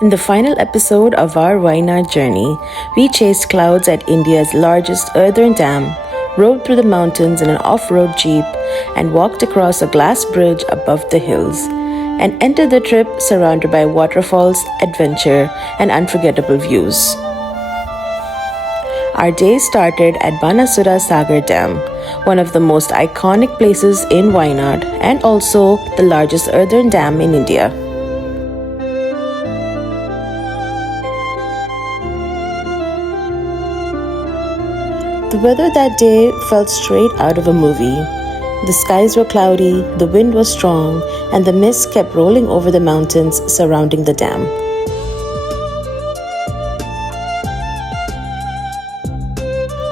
In the final episode of our Wayanad journey, we chased clouds at India's largest earthen dam, rode through the mountains in an off-road jeep, and walked across a glass bridge above the hills, and entered the trip surrounded by waterfalls, adventure, and unforgettable views. Our day started at Banasura Sagar Dam, one of the most iconic places in Wayanad and also the largest earthen dam in India. The weather that day felt straight out of a movie. The skies were cloudy, the wind was strong, and the mist kept rolling over the mountains surrounding the dam.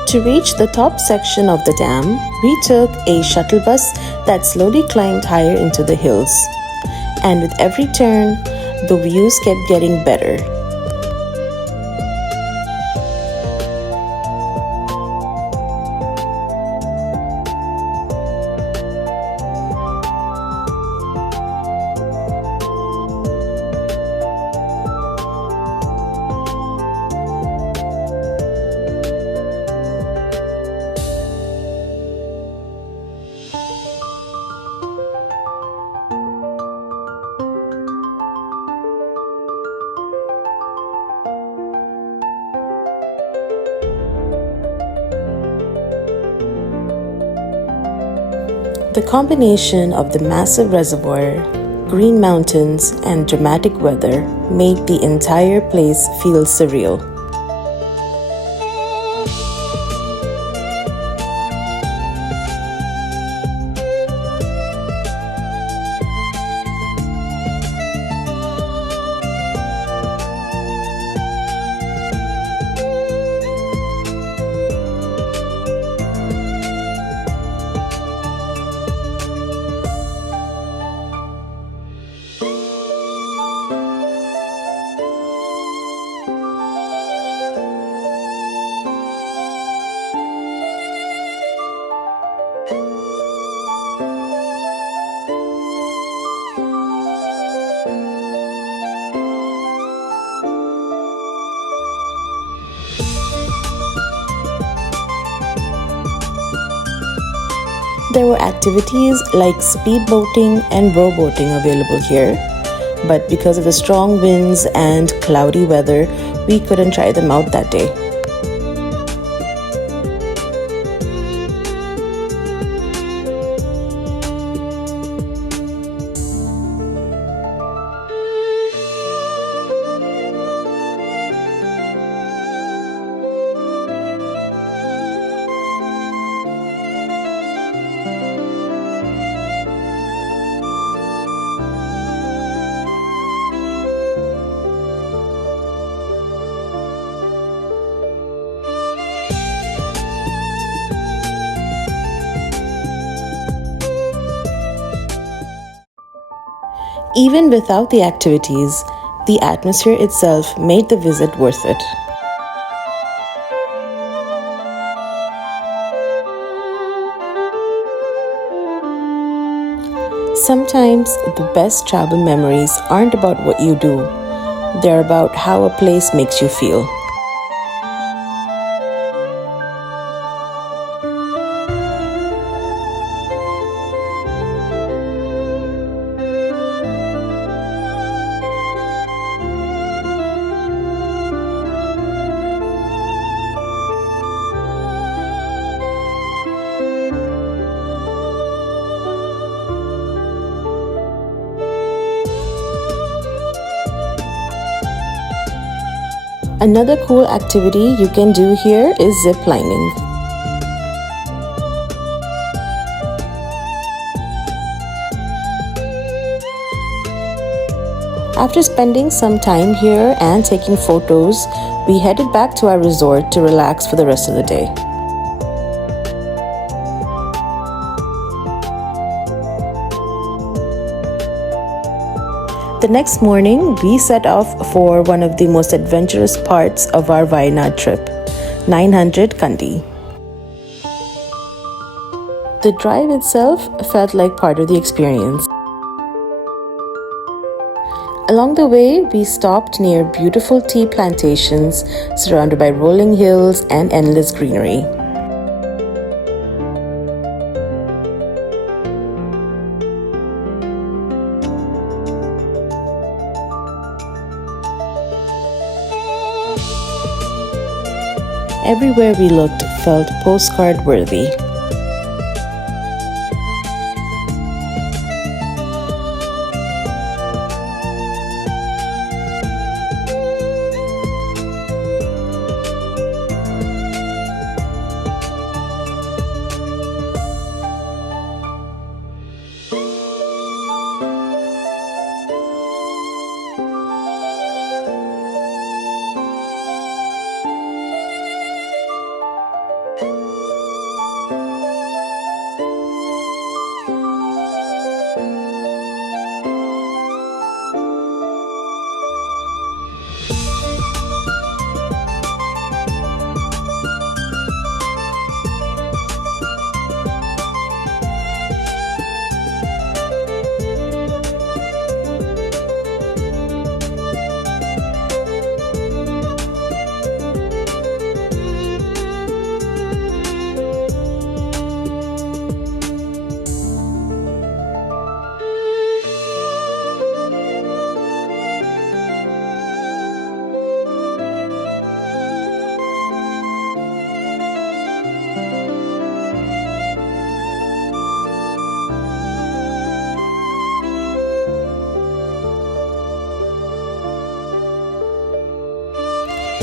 To reach the top section of the dam, we took a shuttle bus that slowly climbed higher into the hills. And with every turn, the views kept getting better. The combination of the massive reservoir, green mountains, and dramatic weather made the entire place feel surreal. There were activities like speedboating and rowboating available here, but because of the strong winds and cloudy weather, we couldn't try them out that day. Even without the activities, the atmosphere itself made the visit worth it. Sometimes the best travel memories aren't about what you do, they're about how a place makes you feel. Another cool activity you can do here is zip lining. After spending some time here and taking photos, we headed back to our resort to relax for the rest of the day. The next morning, we set off for one of the most adventurous parts of our Wayanad trip, 900 Kandi. The drive itself felt like part of the experience. Along the way, we stopped near beautiful tea plantations surrounded by rolling hills and endless greenery. Everywhere we looked felt postcard worthy.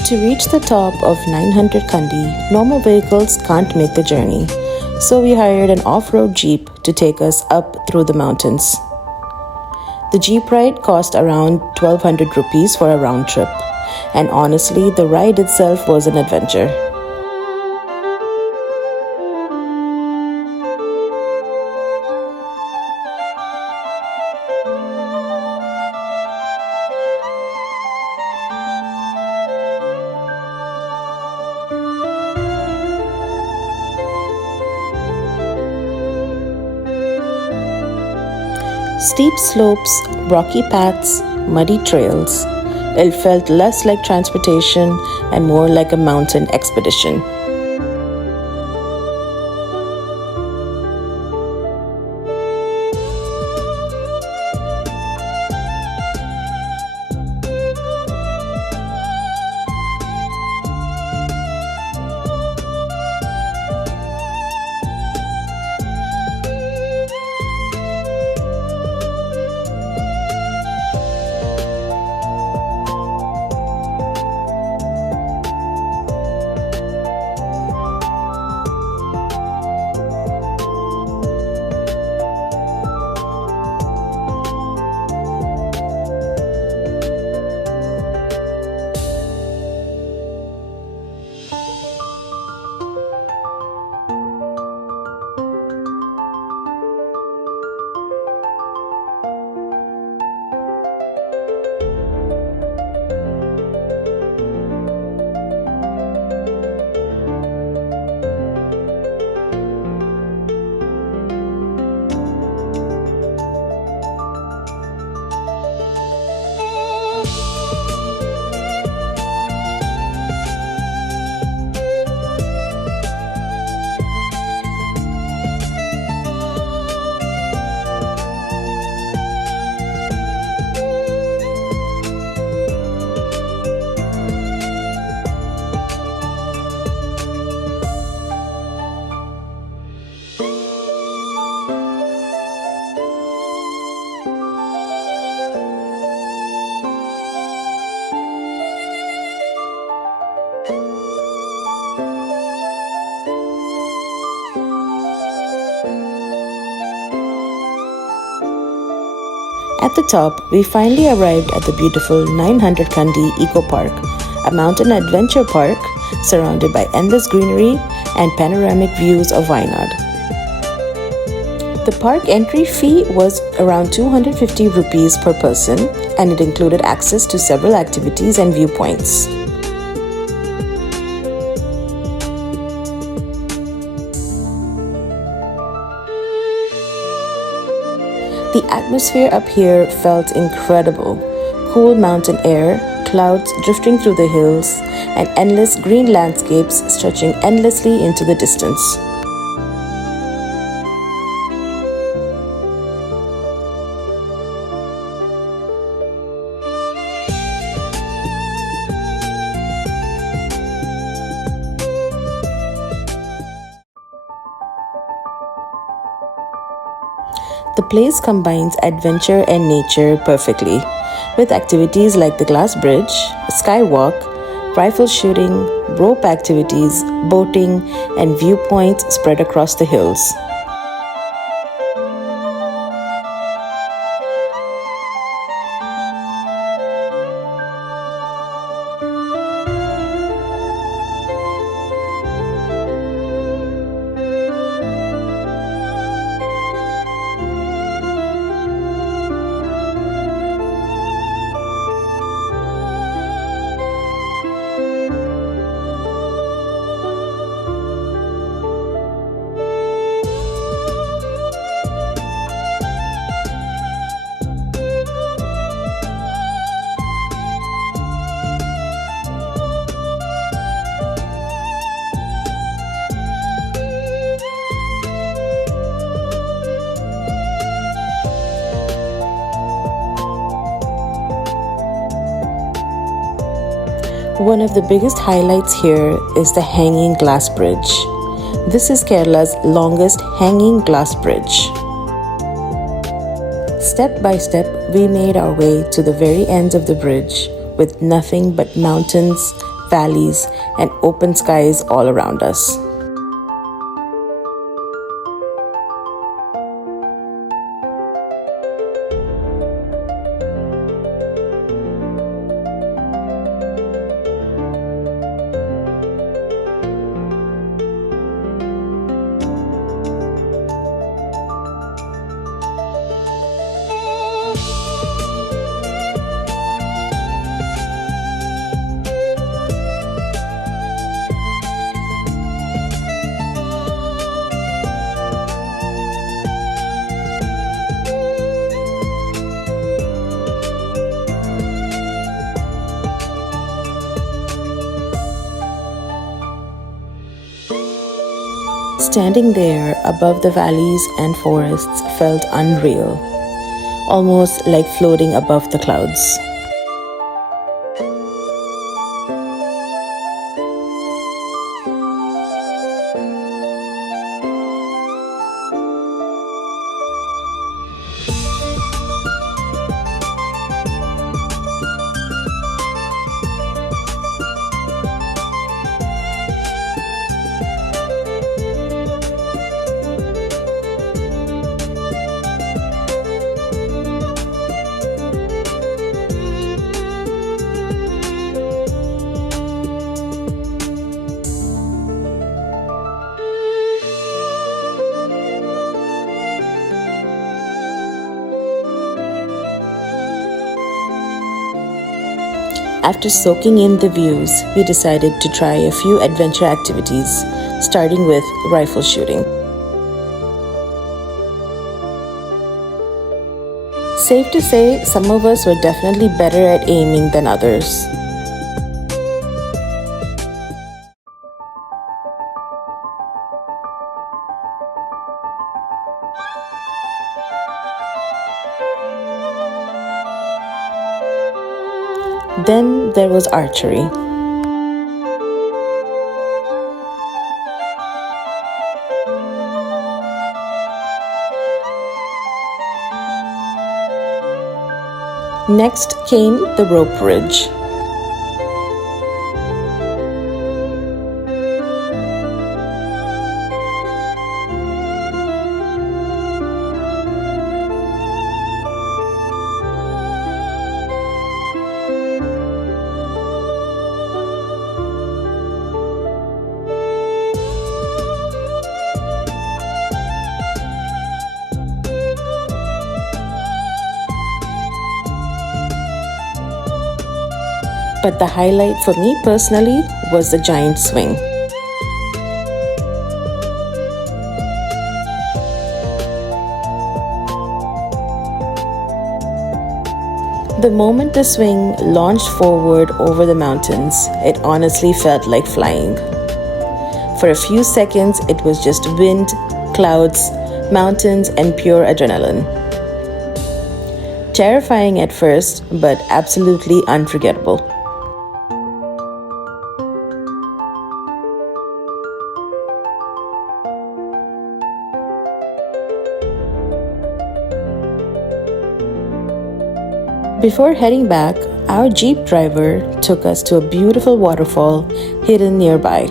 To reach the top of 900 Kandi, normal vehicles can't make the journey, so we hired an off-road jeep to take us up through the mountains. The jeep ride cost around 1200 rupees for a round trip, and honestly, the ride itself was an adventure. Steep slopes, rocky paths, muddy trails. It felt less like transportation and more like a mountain expedition. At the top, we finally arrived at the beautiful 900 Kandi Eco Park, a mountain adventure park surrounded by endless greenery and panoramic views of Wayanad. The park entry fee was around 250 rupees per person, and it included access to several activities and viewpoints. The atmosphere up here felt incredible, cool mountain air, clouds drifting through the hills, and endless green landscapes stretching endlessly into the distance. The place combines adventure and nature perfectly, with activities like the glass bridge, skywalk, rifle shooting, rope activities, boating, and viewpoints spread across the hills. One of the biggest highlights here is the hanging glass bridge. This is Kerala's longest hanging glass bridge. Step by step, we made our way to the very end of the bridge with nothing but mountains, valleys, and open skies all around us. Standing there above the valleys and forests felt unreal, almost like floating above the clouds. After soaking in the views, we decided to try a few adventure activities, starting with rifle shooting. Safe to say, some of us were definitely better at aiming than others. Then there was archery. Next came the rope bridge. But the highlight for me personally was the giant swing. The moment the swing launched forward over the mountains, it honestly felt like flying. For a few seconds, it was just wind, clouds, mountains, and pure adrenaline. Terrifying at first, but absolutely unforgettable. Before heading back, our Jeep driver took us to a beautiful waterfall hidden nearby.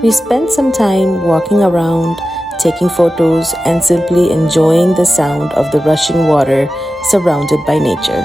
We spent some time walking around, taking photos, and simply enjoying the sound of the rushing water surrounded by nature.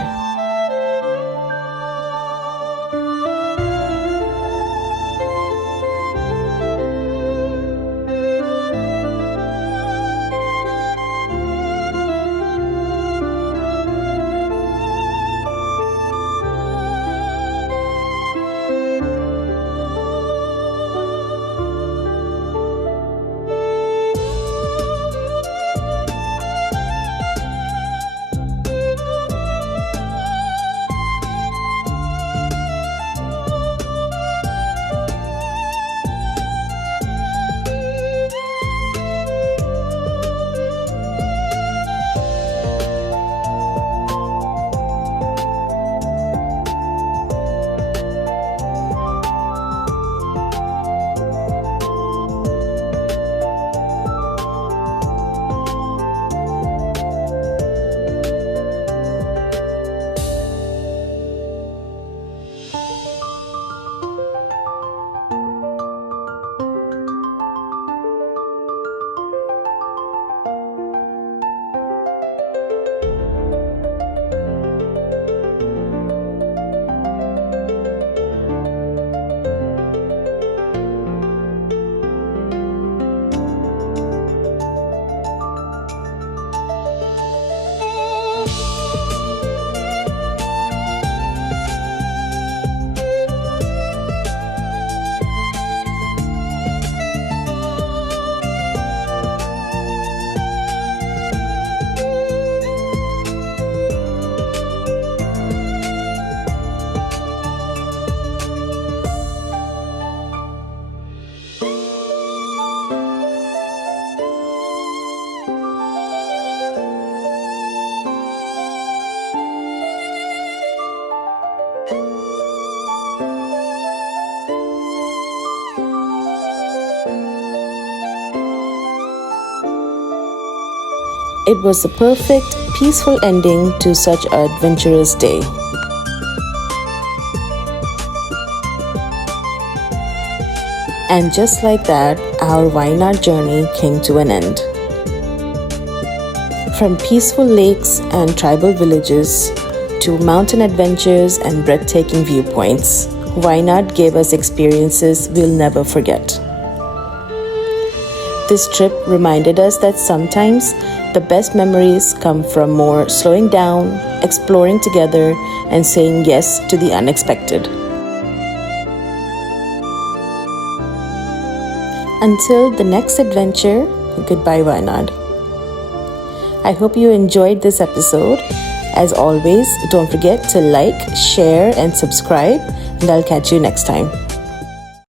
It was the perfect, peaceful ending to such an adventurous day. And just like that, our Wayanad journey came to an end. From peaceful lakes and tribal villages to mountain adventures and breathtaking viewpoints, Wayanad gave us experiences we'll never forget. This trip reminded us that sometimes the best memories come from more slowing down, exploring together, and saying yes to the unexpected. Until the next adventure, goodbye, Wayanad. I hope you enjoyed this episode. As always, don't forget to like, share, and subscribe, and I'll catch you next time.